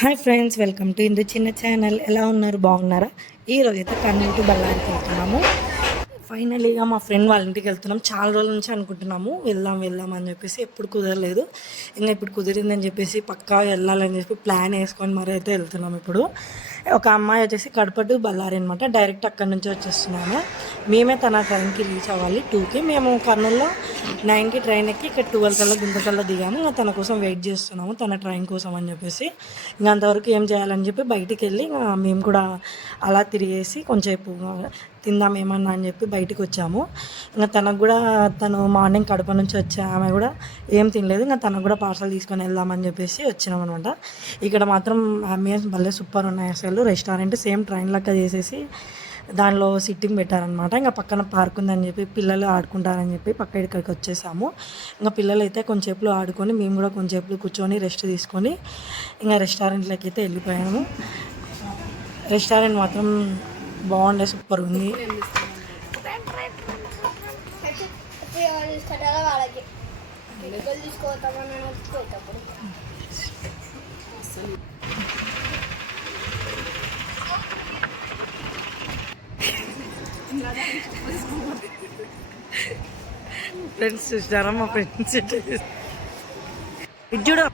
Hi friends, welcome to ఇందు చిన్న channel. ఎలా ఉన్నారు? బాగున్నారా? ఈరోజు అయితే కర్నూలు టు బళ్ళారికి వెళ్తున్నాము. ఫైనలీగా మా ఫ్రెండ్ వాళ్ళ ఇంటికి వెళ్తున్నాం. చాలా రోజుల నుంచి అనుకుంటున్నాము వెళ్దాం అని చెప్పేసి, ఎప్పుడు కుదరలేదు. ఇంకా ఇప్పుడు కుదిరిందని చెప్పేసి పక్కా వెళ్ళాలని చెప్పి ప్లాన్ వేసుకొని మరి అయితే వెళ్తున్నాం. ఇప్పుడు ఒక అమ్మాయి వచ్చేసి కడప టు బళ్ళారి అనమాట. డైరెక్ట్ అక్కడి నుంచి వచ్చేస్తున్నాము. మేమే తన ట్రైన్కి రీచ్ అవ్వాలి 2కి. మేము కర్నూలులో 9కి ట్రైన్ ఎక్కి ఇక్కడ 12 కల్లా గుంతకల్లా దిగాము. ఇంకా తన కోసం వెయిట్ చేస్తున్నాము, తన ట్రైన్ కోసం అని చెప్పేసి. ఇంకా అంతవరకు ఏం చేయాలని చెప్పి బయటికి వెళ్ళి మేము కూడా అలా తిరిగేసి కొంచెంసేపు తిందాం ఏమన్నా అని చెప్పి బయటికి వచ్చాము. ఇంకా తనకు కూడా, తను మార్నింగ్ కడప నుంచి వచ్చే ఆమె కూడా ఏం తినలేదు. ఇంకా తనకు కూడా పార్సల్ తీసుకొని వెళ్దామని చెప్పేసి వచ్చినాం అనమాట. ఇక్కడ మాత్రం అంబియన్స్ భలే సూపర్ ఉన్నాయి అసలు. రెస్టారెంట్ సేమ్ ట్రైన్ లెక్క చేసేసి దానిలో సిట్టింగ్ పెట్టారనమాట. ఇంకా పక్కన పార్క్ ఉందని చెప్పి పిల్లలు ఆడుకుంటారని చెప్పి ఇక్కడికి వచ్చేసాము. ఇంకా పిల్లలు అయితే కొంచెంసేపు ఆడుకొని మేము కూడా కొంచెంసేపు కూర్చొని రెస్ట్ తీసుకొని ఇంకా రెస్టారెంట్లోకి అయితే వెళ్ళిపోయాము. రెస్టారెంట్ మాత్రం బాగుండే, సూపర్ ఉంది. ఫ్రెండ్స్ చూసినారా? మా ఫ్రెండ్స్ చూడు.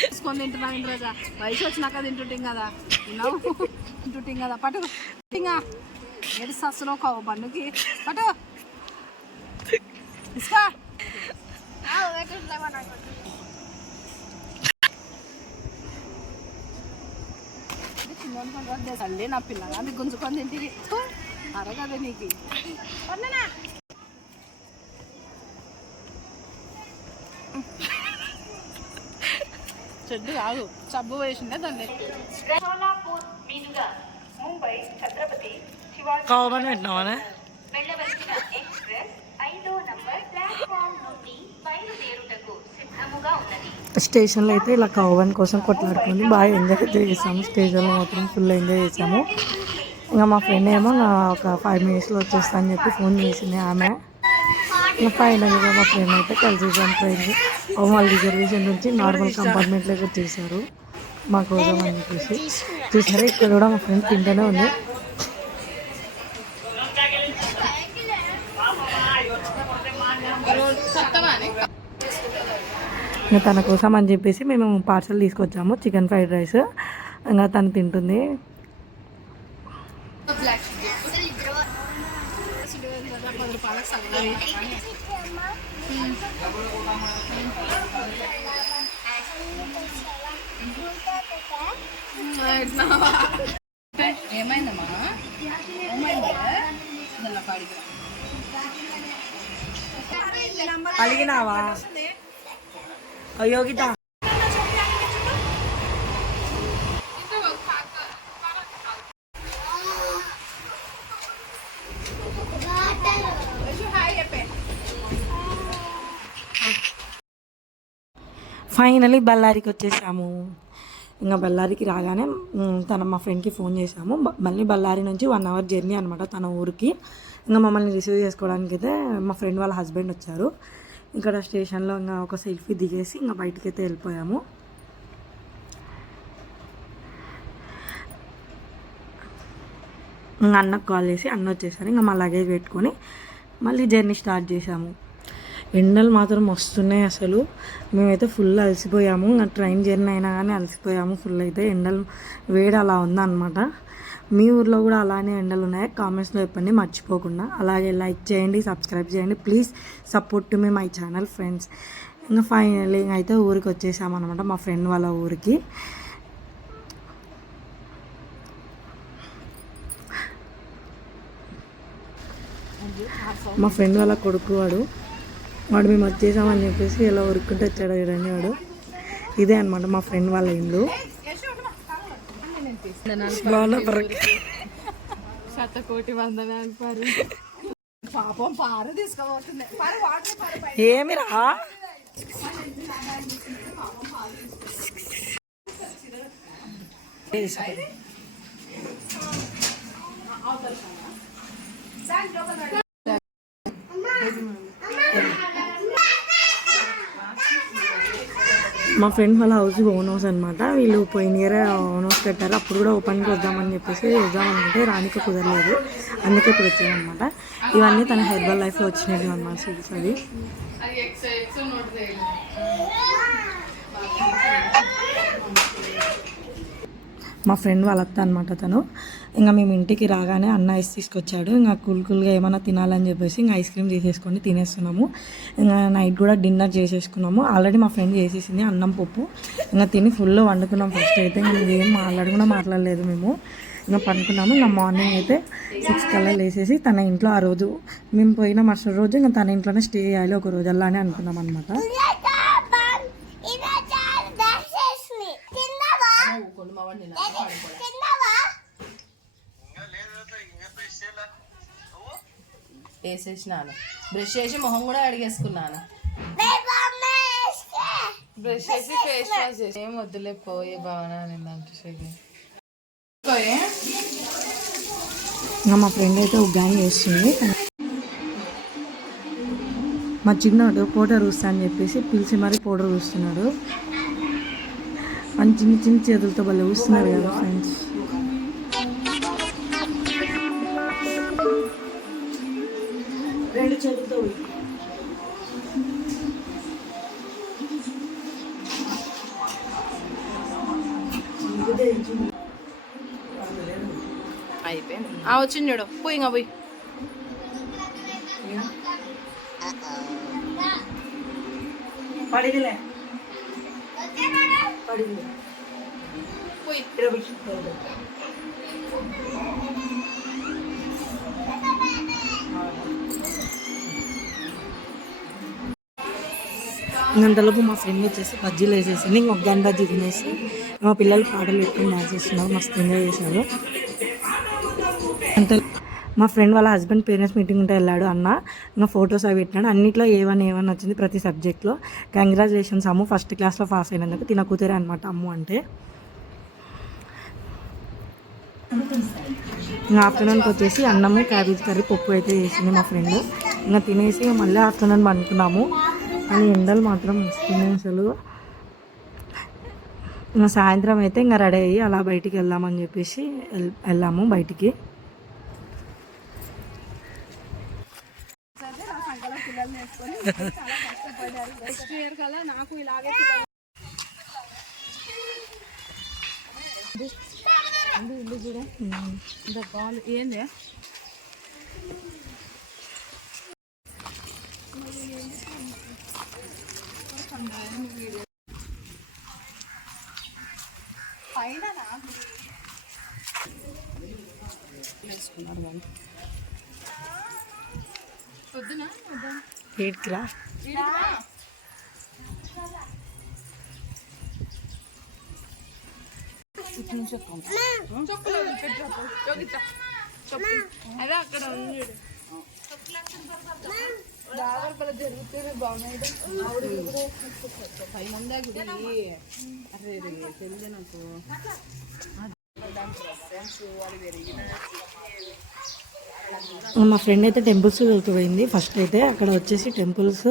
తీసుకొని తింటున్నాను రోజా, వయసు వచ్చినాక తింటుంటాం కదా, తింటుంటాం కదా. పట్టు ఇంకా ఏది సస్సులో కావు బండుకి పట్టు ఇస్కా తల్లి నా పిల్లగా అది గుంజుకొని తింటివి అరగదే నీకు. చెడ్డు కాదు, సబ్బు వేసిండే దాన్ని. కావమని పెట్టినామా? స్టేషన్లో అయితే ఇలా కావన్ కోసం కొట్లాడుకొని బాగా ఎంజాయ్ చేసాము. స్టేషన్లో మాత్రం ఫుల్ ఎంజాయ్ చేసాము. ఇంకా మా ఫ్రెండ్ ఏమో ఒక 5 మినిట్స్లో వచ్చేస్తా అని చెప్పి ఫోన్ చేసింది ఆమె. ఇంకా ఫైనల్గా మా ఫ్రెండ్ అయితే కలిసి ట్రైన్కి వాళ్ళ రిజర్వేషన్ నుంచి నార్మల్ కంపార్ట్మెంట్లోకి వచ్చేసారు మా కోసం అని చెప్పేసి. చూసారా, ఇక్కడ కూడా మా ఫ్రెండ్ తింటూనే ఉంది. ఇంకా తన కోసం అని చెప్పేసి మేము పార్సల్ తీసుకొచ్చాము, చికెన్ ఫ్రైడ్ రైస్. ఇంకా తను తింటుంది. ఏమైందమ్మా? అలిగినావా యోగిత? ఫైనలీ బళ్ళారికి వచ్చేసాము. ఇంకా బళ్ళారికి రాగానే మా ఫ్రెండ్కి ఫోన్ చేసాము. మళ్ళీ బళ్ళారి నుంచి 1 అవర్ జర్నీ అనమాట తన ఊరికి. ఇంకా మమ్మల్ని రిసీవ్ చేసుకోవడానికి అయితే మా ఫ్రెండ్ వాళ్ళ హస్బెండ్ వచ్చారు. ఇక్కడ స్టేషన్లో ఇంకా ఒక సెల్ఫీ దిగేసి ఇంకా బయటికి అయితే వెళ్ళిపోయాము. ఇంకా అన్నకు కాల్ చేసి అన్న వచ్చేసారు. ఇంకా మా లగేజ్ పెట్టుకొని మళ్ళీ జర్నీ స్టార్ట్ చేసాము. ఎండలు మాత్రం వస్తున్నాయి అసలు. మేమైతే ఫుల్ అలసిపోయాము. ఇంకా ట్రైన్ జర్నీ అయినా కానీ అలసిపోయాము ఫుల్. అయితే ఎండలు వేడి అలా ఉందన్నమాట. మీ ఊర్లో కూడా అలానే ఎండలు ఉన్నాయా? కామెంట్స్లో చెప్పండి మర్చిపోకుండా. అలాగే లైక్ చేయండి, సబ్స్క్రైబ్ చేయండి. Please support to me my channel friends. ఇంకా ఫైనల్లీ అయితే ఊరికి వచ్చేసామన్నమాట, మా ఫ్రెండ్ వాళ్ళ ఊరికి. మా ఫ్రెండ్ వాళ్ళ కొడుకు వాడు మేము వచ్చేసామని చెప్పేసి ఎలా ఉరుక్కుంటే వచ్చాడు చూడండి వాడు. ఇదే అనమాట మా ఫ్రెండ్ వాళ్ళ ఇల్లు. శతకోటి వందనాలు పారు. పాపం పారు తీసుకోబోతుంది. పారు వాటర్ పారు పైన. ఏమిరా మా ఫ్రెండ్ వాళ్ళ హౌస్ ఓన్ హౌస్ అనమాట. వీళ్ళు పోయిన ఇయర్ ఓన్ హౌస్ కట్టారు. అప్పుడు కూడా ఓపెన్కి వద్దామని చెప్పేసి వద్దామనుకుంటే రానికి కుదరలేదు, అందుకే ఇప్పుడు వచ్చామన్నమాట. ఇవన్నీ తన హెర్బల్ లైఫ్లో వచ్చినవి అనమాట సీడ్స్ అవి. మా ఫ్రెండ్ వాళ్ళ అత్త అనమాట తను. ఇంకా మేము ఇంటికి రాగానే అన్న ఐస్ తీసుకొచ్చాడు. ఇంకా కూల్గా ఏమైనా తినాలని చెప్పేసి ఇంకా ఐస్ క్రీమ్ తీసేసుకొని తినేస్తున్నాము. ఇంకా నైట్ కూడా డిన్నర్ చేసేసుకున్నాము. ఆల్రెడీ మా ఫ్రెండ్ చేసేసింది అన్నం పప్పు. ఇంకా తిని ఫుల్ వండుకున్నాం. ఫస్ట్ అయితే ఇంకా ఏం మాట్లాడలేదు మేము. ఇంకా పడుకున్నాము. ఇంకా మార్నింగ్ అయితే 6 కల్లా లేసేసి తన ఇంట్లో ఆ రోజు మేము పోయిన మరుసటి రోజు ఇంకా తన ఇంట్లోనే స్టే చేయాలి ఒక రోజు అలానే అనుకున్నాం అనమాట. వేసేసినాను, బ్రష్ చేసి మొహం కూడా అడిగేసుకున్నాను. బ్రష్ చేసి ఫేస్ వాష్ చేసి ఏం వద్దులే పోయే భావన ఇంకా మా ఫ్రెండ్ అయితే ఉగ్గాని చేస్తుంది. మా చిన్నోడు పౌడర్ చూస్తా అని చెప్పేసి పిలిచి మరీ పౌడర్ చూస్తున్నాడు. అని చిన్న చిన్న చేతులతో భలే చూస్తున్నారు కదా ఫ్రెండ్స్. రెండు చేతులతో అయిపోయింది. వచ్చింది చూడు, పోయి ఇంకా పోయి. పడిగలే పోయి ఇంతలోపు మా ఫ్రెండ్ వచ్చేసి బజ్జీలు వేసేసింది. ఇంకొక గంట బజ్జీ తినేసి మా పిల్లలు పాటలు పెట్టుకుని డాన్స్ చేస్తున్నారు. మస్తు ఎంజాయ్ చేశారు. అంత మా ఫ్రెండ్ వాళ్ళ హస్బెండ్ పేరెంట్స్ మీటింగ్ ఉంటే వెళ్ళాడు అన్న. ఇంకా ఫొటోస్ అవి పెట్టినాడు. అన్నింటిలో ఏవన్ వచ్చింది ప్రతి సబ్జెక్ట్లో. కంగ్రాచులేషన్స్ అమ్ము, ఫస్ట్ క్లాస్లో పాస్ అయినందుకు. తిన కూతురే అనమాట అమ్ము అంటే. ఇంకా ఆఫ్టర్నూన్కి వచ్చేసి అన్నము క్యాబేజ్ కర్రీ పప్పు అయితే చేసింది మా ఫ్రెండ్. ఇంకా తినేసి మళ్ళీ ఆఫ్టర్నూన్ పండుకున్నాము. అని ఎండలు మాత్రం వస్తున్నాయి అసలు. ఇంకా సాయంత్రం అయితే ఇంకా రెడీ అయ్యి అలా బయటికి వెళ్దామని చెప్పేసి వెళ్ళాము బయటికి. నాకు ఇలాగే ఏంది ఏడ్కిరా అదే అక్కడ ఉంది. జరుగుతుంది బాగున్నాయి. పైన గుడి అరే తెలియదు నాకు. మా ఫ్రెండ్ అయితే టెంపుల్స్ పోయింది. ఫస్ట్ అయితే అక్కడ వచ్చేసి టెంపుల్స్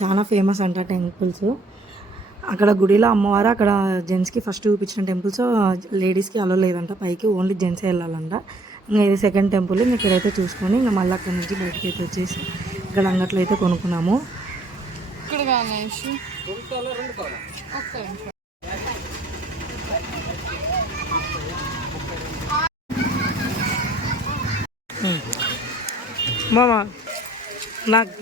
చాలా ఫేమస్ అంట. టెంపుల్స్ అక్కడ గుడిలో అమ్మవారు, అక్కడ జెంట్స్కి ఫస్ట్ చూపించిన టెంపుల్స్ లేడీస్కి అలో లేదంట, పైకి ఓన్లీ జెంట్సే వెళ్ళాలంట. ఇంకా ఇది సెకండ్ టెంపుల్. ఇంకా ఇక్కడైతే చూసుకొని ఇంకా మళ్ళీ అక్కడ నుంచి బయటకి అయితే వచ్చేసి ఇక్కడ అంగట్లో అయితే కొనుక్కున్నాము. మామా నాకు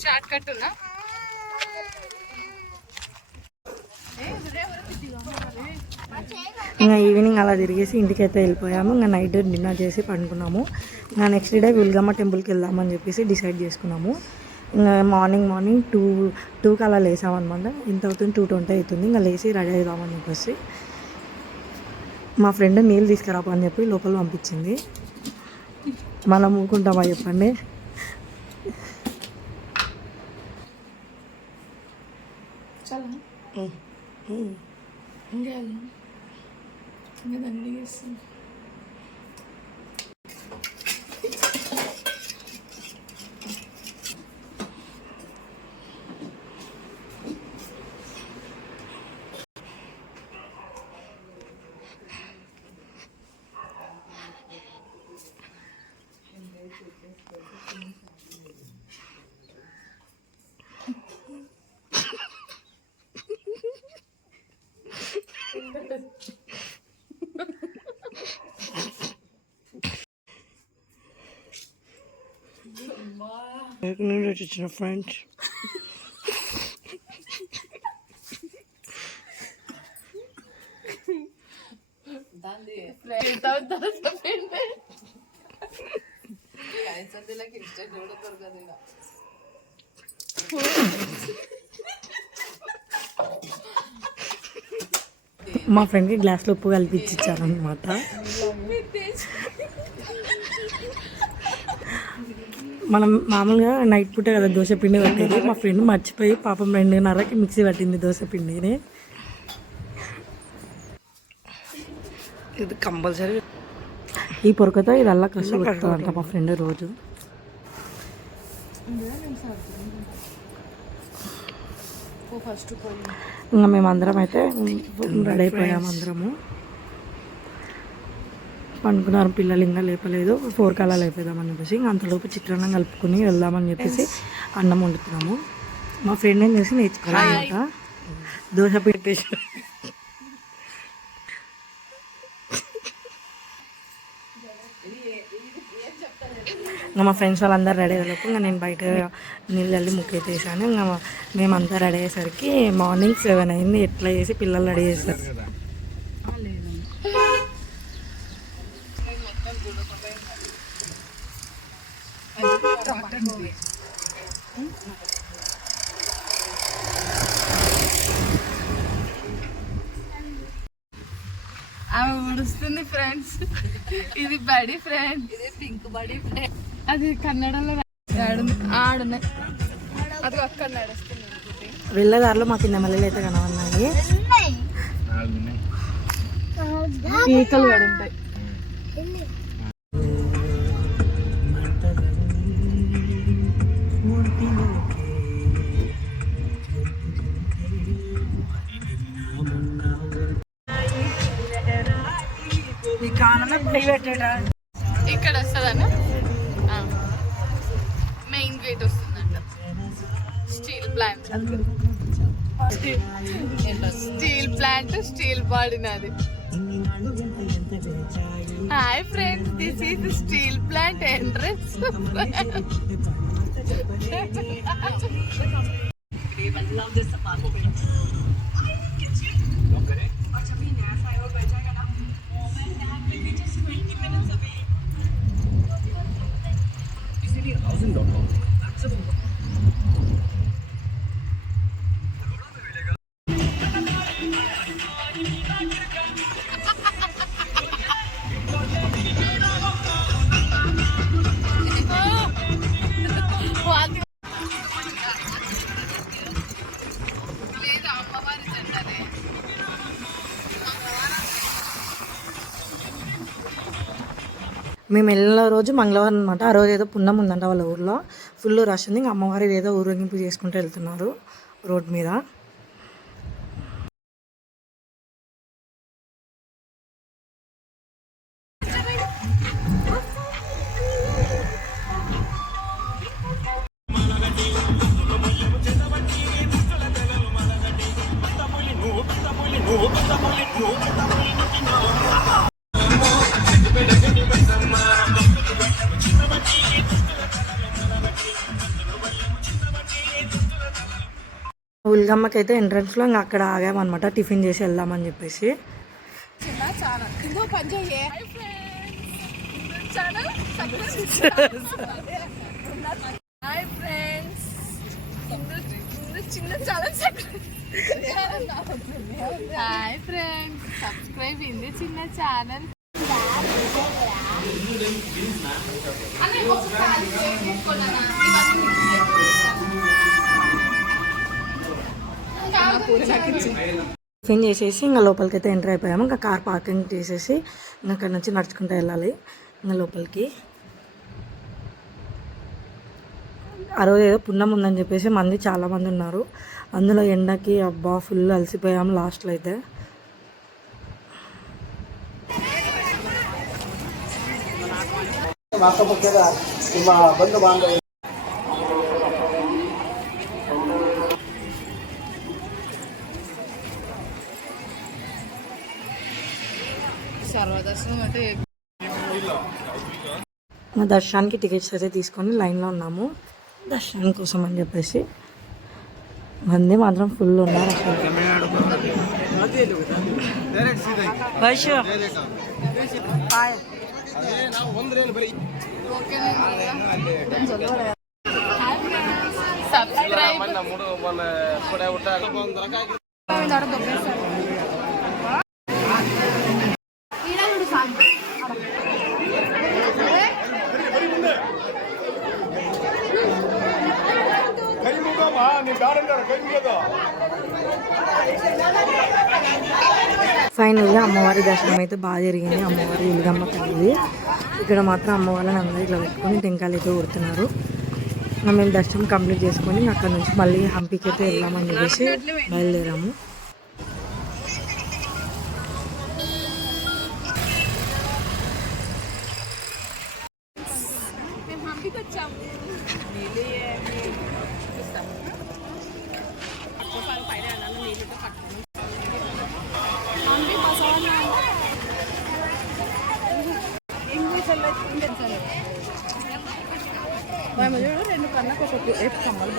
షార్ట్ కట్ ఉన్నా. ఇంకా ఈవినింగ్ అలా తిరిగేసి ఇంటికి అయితే వెళ్ళిపోయాము. ఇంకా నైట్ డిన్నర్ చేసి పండుకున్నాము. ఇంకా నెక్స్ట్ డే విల్గమ్మ టెంపుల్కి వెళ్దామని చెప్పేసి డిసైడ్ చేసుకున్నాము. ఇంకా మార్నింగ్ 2కి అలా లేసామన్నమాట. ఎంత అవుతుంది 2:20 అవుతుంది. ఇంకా లేచి రెడీ అవుదామని చెప్పేసి మా ఫ్రెండ్ నీళ్ళు తీసుకురాపా అని చెప్పి లోపల పంపించింది. మనం ఊరుకుంటామా చెప్పండి. వచ్చిన ఫ్రెండ్స్ మా ఫ్రెండ్కి గ్లాస్లో ఉప్పు కలిపించి ఇచ్చారనమాట. మనం మామూలుగా నైట్ పూట కదా దోశ పిండి పట్టేది. మా ఫ్రెండ్ మర్చిపోయి పాపం 2:30కి మిక్సీ పట్టింది దోశ పిండిని. ఇది కంపల్సరీ ఈ పొరకతో ఇది అలా కష్టపడుతుందంట మా ఫ్రెండ్ రోజు. ఇంకా మేమందరం అయితే రెడీ అయిపోయాము. అందరము పండుకున్నారు. పిల్లలు ఇంకా లేపలేదు. 4కి అలా లేపేద్దామని చెప్పేసి ఇంకా అంతలోపు చిత్రాన్నం కలుపుకొని వెళ్దామని చెప్పేసి అన్నం వండుతున్నాము. మా ఫ్రెండ్ ఏం చేసి నేర్చుకోవాలంట దోశ పెట్టేసి. ఇంకా మా ఫ్రెండ్స్ వాళ్ళందరూ రెడీ అయ్యేలోపు ఇంకా నేను బయట నీళ్ళు చల్లి ముక్కైతే వేసాను. ఇంకా మేమంతా రెడీ అయ్యేసరికి మార్నింగ్ 7 అయింది. ఎట్లా చేసి పిల్లలు రెడీ చేస్తారు. ఆమె ఉడుస్తుంది ఫ్రెండ్స్. ఇది బడి ఫ్రెండ్, ఇది పింక్ బడి ఫ్రెండ్. అది కన్నడలో ఆడున్నాయి. అది అక్కడ నడుస్తుంది. వెళ్ళేదారిలో మా కింద మల్లెలు అయితే కనబడినాయి. ఈకలు కూడా ఉంటాయి. ఇక్కడ వస్తుందన్న మెయిన్ గేట్ వస్తుందంట. స్టీల్ ప్లాంట్ స్టీల్ బాడీ నాది. Hi friends, this is steel plant entrance. మేము వెళ్ళిన రోజు మంగళవారం అనమాట. ఆ రోజు ఏదో పుణ్యం ఉందంట వాళ్ళ ఊర్లో. ఫుల్ రష్ ఉంది. ఇంకా అమ్మవారి ఏదో ఊరేగింపు చేసుకుంటూ వెళ్తున్నారు రోడ్ మీద. ఉల్గమ్మకైతే ఎంట్రన్స్లో ఇంకా అక్కడ ఆగామన్నమాట టిఫిన్ చేసి వెళ్దామని చెప్పేసి. ఛానల్ ఇంకో పని చెయ్యే ఛానల్ హాయ్ ఫ్రెండ్స్ చిన్న ఛానల్ హాయ్ ఫ్రెండ్స్ సబ్స్క్రైబ్ ఇంది చిన్న ఛానల్ టిఫిన్ చేసేసి ఇంకా లోపలికి అయితే ఎంటర్ అయిపోయాము. ఇంకా కార్ పార్కింగ్ చేసేసి ఇంకా అక్కడ నుంచి నడుచుకుంటూ వెళ్ళాలి ఇంకా లోపలికి. ఆ రోజు ఏదో పుణ్యం ఉందని చెప్పేసి మంది చాలామంది ఉన్నారు. అందులో ఎండకి అబ్బా ఫుల్ అలసిపోయాము లాస్ట్లో అయితే. సర్వదర్శనం అంటే మా దర్శనానికి టికెట్స్ అయితే తీసుకొని లైన్లో ఉన్నాము దర్శనం కోసం అని చెప్పేసి. మంది మాత్రం ఫుల్ ఉన్నారు అసలు. ఫైనల్గా అమ్మవారి దర్శనం అయితే బాగా జరిగింది. అమ్మవారి ఇల్గమ్మ తల్లి ఇక్కడ మాత్రం అమ్మవారిని అందరూ ఇట్లా పెట్టుకొని టెంకాయలు అయితే కొడుతున్నారు. మేము దర్శనం కంప్లీట్ చేసుకొని అక్కడ నుంచి మళ్ళీ హంపీకి అయితే వెళ్దామని చెప్పేసి బయలుదేరాము. రెండు కన్నాకు ఒక కమ్మలు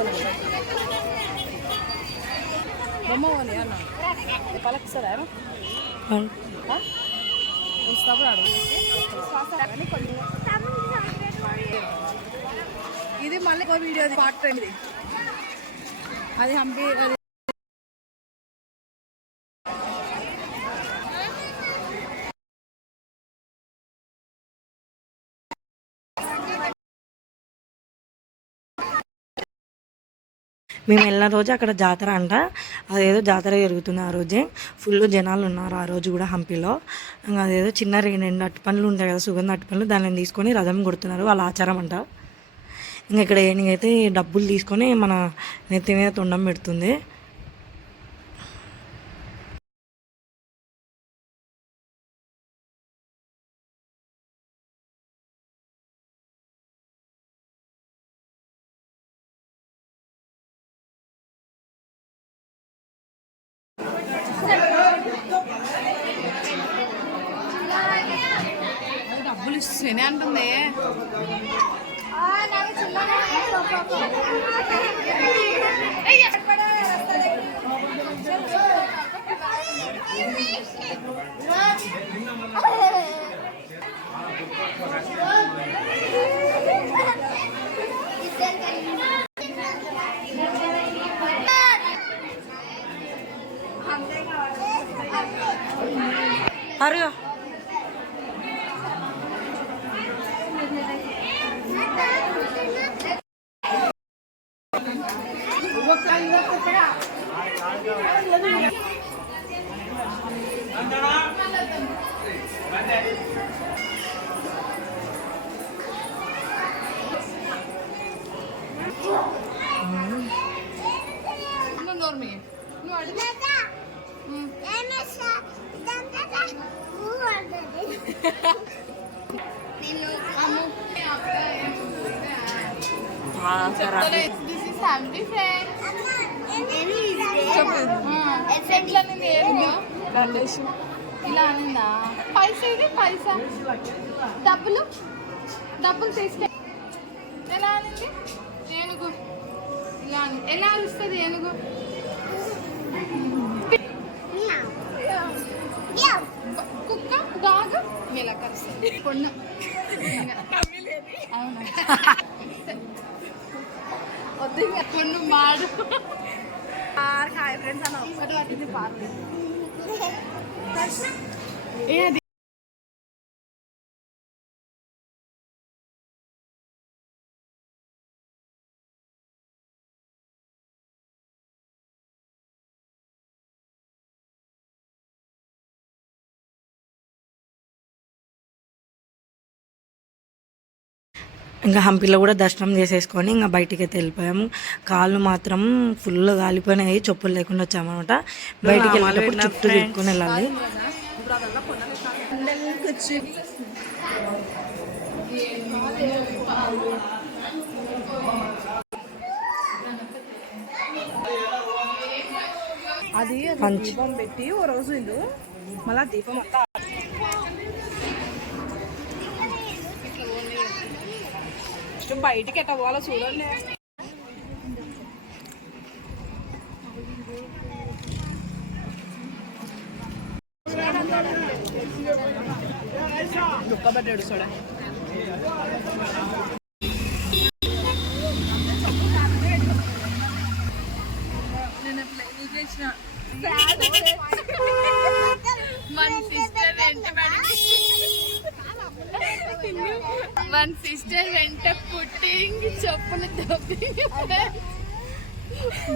బొమ్మ పోనీ అన్న పలకిస్తారా ఇది మళ్ళీ వీడియో పార్ట్ ఇది అది హంపి మేము వెళ్ళిన రోజు అక్కడ జాతర అంట. అదేదో జాతర జరుగుతుంది ఆ రోజే. ఫుల్ జనాలు ఉన్నారు ఆ రోజు కూడా హంపీలో. ఇంకా అదేదో చిన్న రెండు అట్టి పనులు ఉంటాయి కదా, సుగంధ అట్టి పనులు, దాన్ని తీసుకొని రథం కొడుతున్నారు. వాళ్ళ ఆచారం అంట. ఇంకా ఇక్కడ ఏనిగైతే డబ్బులు తీసుకొని మన నెత్తి మీద తొండం పెడుతుంది. డబ్బులు ఇస్తేనే అంటుంది. అరే ఇలా అనిందా? పైసా ఇది పైసా డబ్బులు డబ్బులు తీసుకె ఎలా అనింది? ఏనుగు ఇలా ఎలా అరుస్తుంది ఏనుగు? కుక్క డాగ్ ఇలా కలుస్తుంది కొన్న అవునా వద్దు కొన్ను మాడు హాయ్ ఫ్రెండ్స్ అన్న ఒక్కటి పట్టింది పార్లు ఏది ఇంకా హంపీలో కూడా దర్శనం చేసేసుకొని ఇంకా బయటికి అయితే వెళ్ళిపోయాము. కాళ్ళు మాత్రం ఫుల్ కాలిపోయినాయి, చెప్పులు లేకుండా వచ్చామన్నమాట. బయటికి వెళ్ళేటప్పుడు చుట్టూ తిరుక్కొని వెళ్ళాలి. అది దీపం పెట్టి ఓ రోజు ఇందు మళ్ళా దీపం అంతా బయటికి ఎట్ట పోవాలో చూడండి. దుఃఖపడ్డాడు చూడ వన్ సిస్టర్ వెంట పుట్టింగ్ చెప్పులు దొబ్బింగ్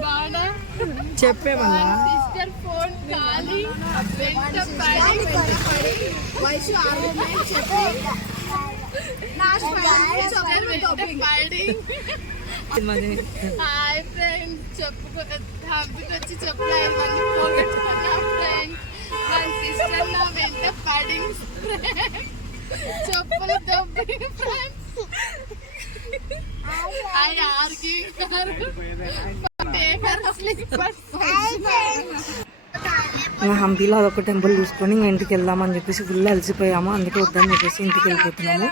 బాగా చెప్పేమన్నా సిస్టర్ ఫోన్ కాలి వెంట పడి వయసు ఆర్గ్యుమెంట్ చెప్పి హాయ్ ఫ్రెండ్స్ హంపికొచ్చి చెప్పులు 5 మంది పోగొట్టుకున్నా ఫ్రెండ్స్ వన్ సిస్టర్ నా వెంట పడింగ్ చెప్పులు దొబ్బి ఫ్రెండ్స్ ఐ ఆర్గ్యూయింగ్ ఇంకా హంపీలో అదొక టెంపుల్ చూసుకొని ఇంకా ఇంటికి వెళ్దామని చెప్పేసి ఫుల్ అలసిపోయాము. అందుకే వద్దని చెప్పేసి ఇంటికి వెళ్ళిపోతున్నాము.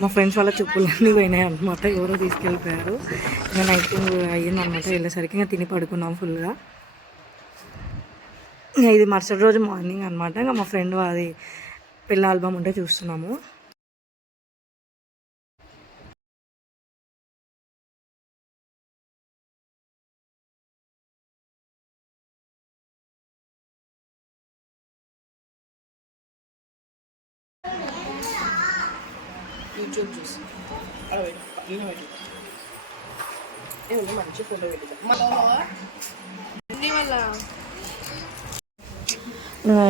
మా ఫ్రెండ్స్ వాళ్ళ చెప్పులన్నీ పోయినాయి అనమాట, ఎవరో తీసుకెళ్ళిపోయారు. ఇంకా నైట్ అయ్యిందనమాట వెళ్ళేసరికి ఇంకా తిని పడుకున్నాము ఫుల్గా. ఇంకా ఇది మరుసటి రోజు మార్నింగ్ అనమాట. ఇంకా మా ఫ్రెండ్ అది పెళ్ళి ఆల్బమ్ ఉంటే చూస్తున్నాము. యూట్యూబ్ చూసి మంచి ఫోటో పెట్టి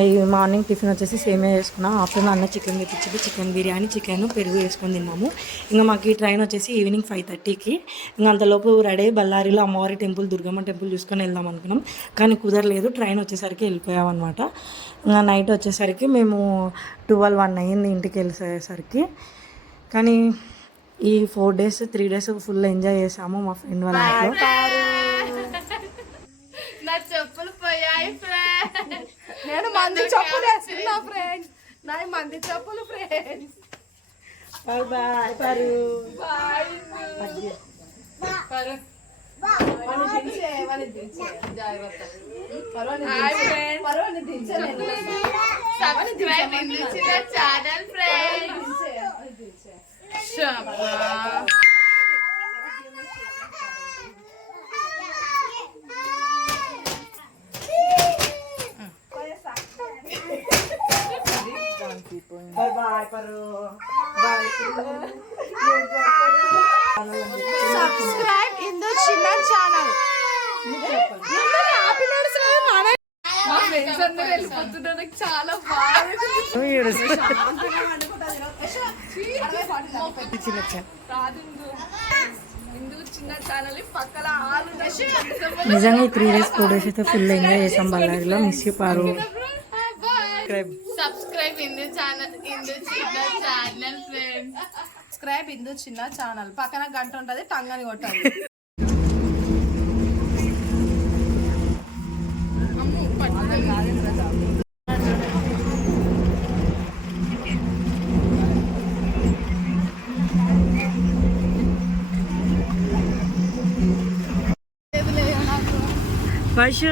ఈ మార్నింగ్ టిఫిన్ వచ్చేసి సేమియా చేసుకున్నాం. ఆఫ్టర్నూన్ అన్న చికెన్ తెప్పించింది, చికెన్ బిర్యానీ, చికెన్ పెరుగు వేసుకొని తిన్నాము. ఇంకా మాకు ఈ ట్రైన్ వచ్చేసి ఈవినింగ్ 5:30కి. ఇంకా అంతలోపు రెడీ అయ్యి బళ్ళారిలో అమ్మవారి టెంపుల్, దుర్గమ్మ టెంపుల్ చూసుకొని వెళ్దాం అనుకున్నాం, కానీ కుదరలేదు. ట్రైన్ వచ్చేసరికి వెళ్ళిపోయాం అనమాట. ఇంకా నైట్ వచ్చేసరికి మేము 12-1 అయ్యింది ఇంటికి వెళ్ళేసరికి. కానీ ఈ 4 days 3 days ఫుల్ ఎంజాయ్ చేసాము మా ఫ్రెండ్ వాళ్ళ ఇంట్లో. నా చెప్పులు పోయాయి ఫ్రెండ్స్, నేను మంది చెప్పులు వేసుకున్నా ఫ్రెండ్స్, నా మంది చెప్పులు ఫ్రెండ్స్. బాయ్ పరు సబ్స్క్రైబ్ ఇందు చిన్న ఛానల్ ఫ్రెండ్స్. బాయ్ పరు బాయ్. సబ్స్క్రైబ్ ఇందు చిన్న ఛానల్. మా ఫ్రెండ్స్ అందరూ వెళ్ళిపోతున్నా, నాకు చాలా బాగా ఇందు చిన్న ఛానల్ పక్కల నిజంగా ఈ 3 days 4 days అయితే ఫుల్ ఎంజాయ్ చేసాం బళ్ళారిలో. Miss you Paru. Subscribe Indu channel, Indu చిన్న ఛానల్ ఫ్రెండ్స్. సబ్స్క్రైబ్ ఇందు చిన్న ఛానల్, పక్కన గంట ఉంటది, టంగని కొట్టాలి. వైషు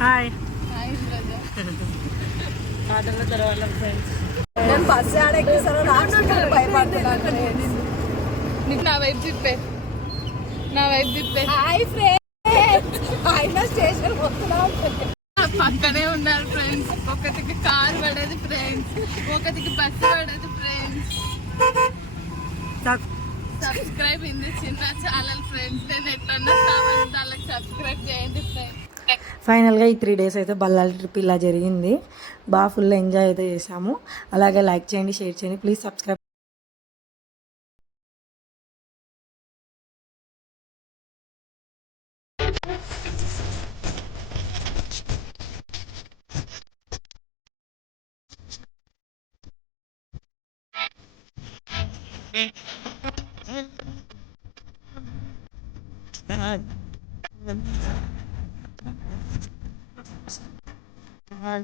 హాయ్. Hi brother. ఆటల తర్వాత ఫ్రెండ్స్ నేను బస్సు ఆడ ఎక్కిస్తాను భయపడుతున్నాను. నీకు నా వైపు తిప్పే, నా వైపు తిప్పే. హాయ్ ఫ్రెండ్స్, అయినా స్టేషన్ వస్తున్నాం. పక్కనే ఉన్నారు ఫ్రెండ్స్. ఒకటికి కారు పడేది ఫ్రెండ్స్, ఒకటికి బస్సు పడేది ఫ్రెండ్స్. సబ్స్క్రైబ్ ఇంది చిన్న ఛానల్ ఫ్రెండ్స్. నేను ఎట్లన్నా వాళ్ళకి సబ్స్క్రైబ్ చేయండి ఫ్రెండ్స్. ఫైనల్గా ఈ 3 days అయితే బల్లాలి ట్రిప్ ఇలా జరిగింది. బాగా ఫుల్ ఎంజాయ్ అయితే చేసాము. అలాగే లైక్ చేయండి, షేర్ చేయండి, ప్లీజ్ సబ్స్క్రైబ్. Hi.